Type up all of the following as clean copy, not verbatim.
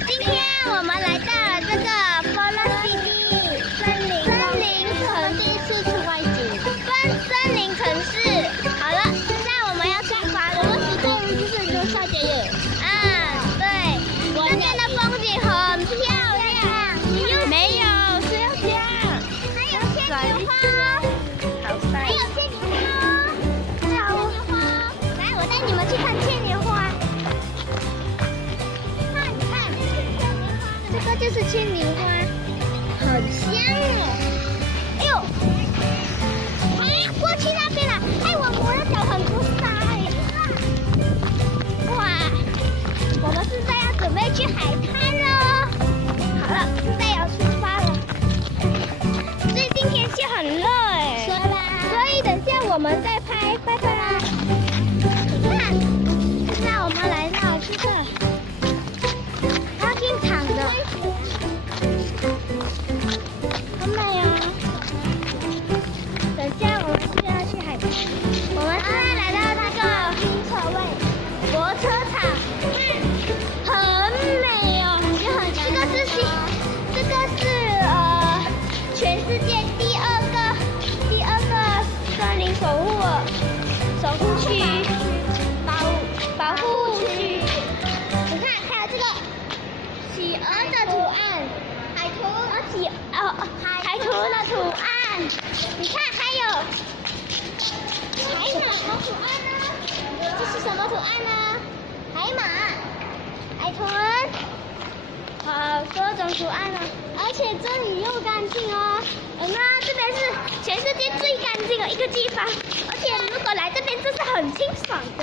今天我们来到了这个森林城市出外景，森林城市。好了，现在我们要出发了。我们时间就是就下节夜。对，这边的风景很漂亮。没有，是要这样。还有牵牛花，好帅。还有牵牛花哦。来，我带你们去看牵牛花。这个就是牵牛花，很香哦。哎呦，过去那边了。哎，我的脚很不沙哎。哇，我们现在要准备去海滩了。好了，现在要出发了。最近天气很热哎，所以等下我们再拍，拜拜啦。你看，现在我们来到这个花冰场的。很美啊！等下我们是要去海滩。我们现在来到这个泊车场，很美哦。这个是全世界第二个森林守护区，保护区。你看，还有这个企鹅的图案。海豚的图案，你看还有海马什么图案呢？这是什么图案呢？海马、海豚，好多种图案呢。而且这里又干净哦。这边是全世界最干净的一个地方，而且如果来这边，这是很清爽的。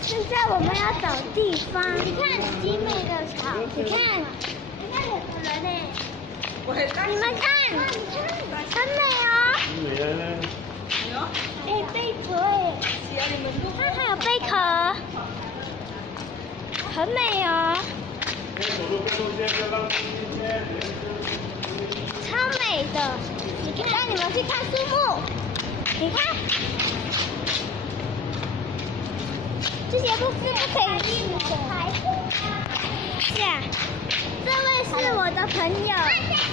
现在我们要找地方，你看极美的草，你看有人呢，你们看，很美哦。美啊！哎，贝壳哎，看还有贝壳，很美哦。超美的，你看，带你们去看树木，你看。这些不可以拍。是啊，这位是我的朋友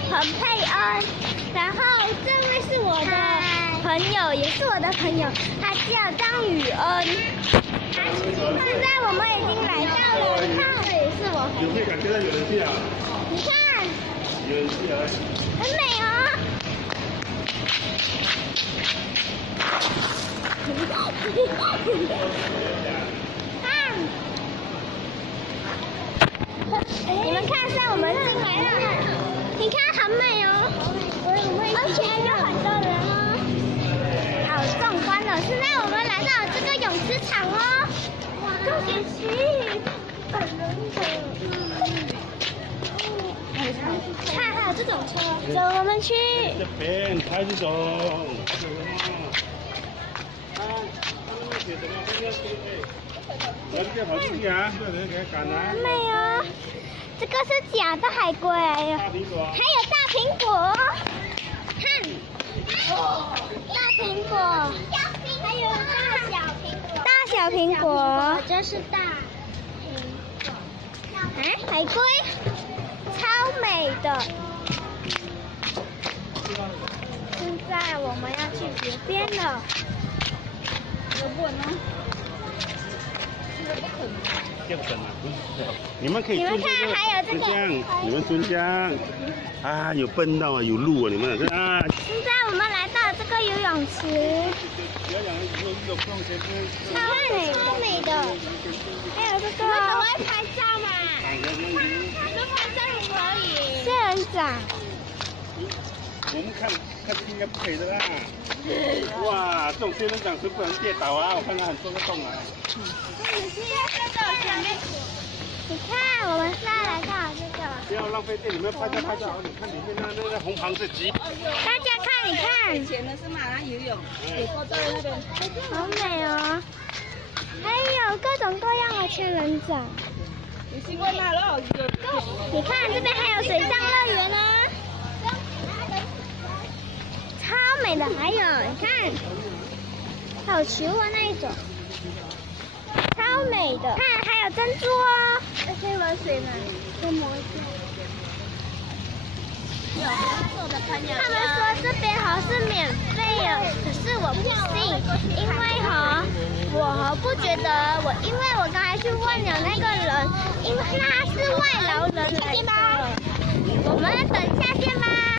彭佩恩，然后这位是我的朋友，也是我的朋友，他叫张宇恩。现在我们已经来到了，你看，这也是我朋友。有没有感觉到有人气啊？你看，有人气啊，很美哦。你们看，现在我们进来了，你看很美哦，而且有很多人哦，好壮观的。现在我们来到这个泳池场哦，哇，泳池，本人的，看还有这种车，走，我们去。这边开始走。很美哦，这个是假的海龟，还有大苹果，看，大苹果，还有大小苹果，这是大苹果，海龟，超美的。现在我们要去别边了，这本啊，不是，你们可以看还有这个，你们蹲江啊，有奔道啊，有路啊，你们啊。现在我们来到这个游泳池，超美的，还有这个。我们会拍照嘛？这拍照也可以。仙人掌。我们看应该不可以的啦。哇，这种仙人掌是不能跌倒啊！我看到很多个洞啊。你看，我们现在来到这个。不要浪费电，你们拍照。你看里面那个红螃蟹鸡。大家看，你看。以前的是马拉游泳，有过在那边。好美哦！还有各种各样的仙人掌。你去过那了？你看这边还有水上乐园呢。超美的，还有你看，还有球啊那一种，超美。的。看，还有珍珠哦。可以玩水吗？多摸一下。有红色的喷药。他们说这边好像是免费哦，可是我不信，因为我不觉得因为我刚才去问了那个人，因为他是外劳人来的。我们等一下见吧。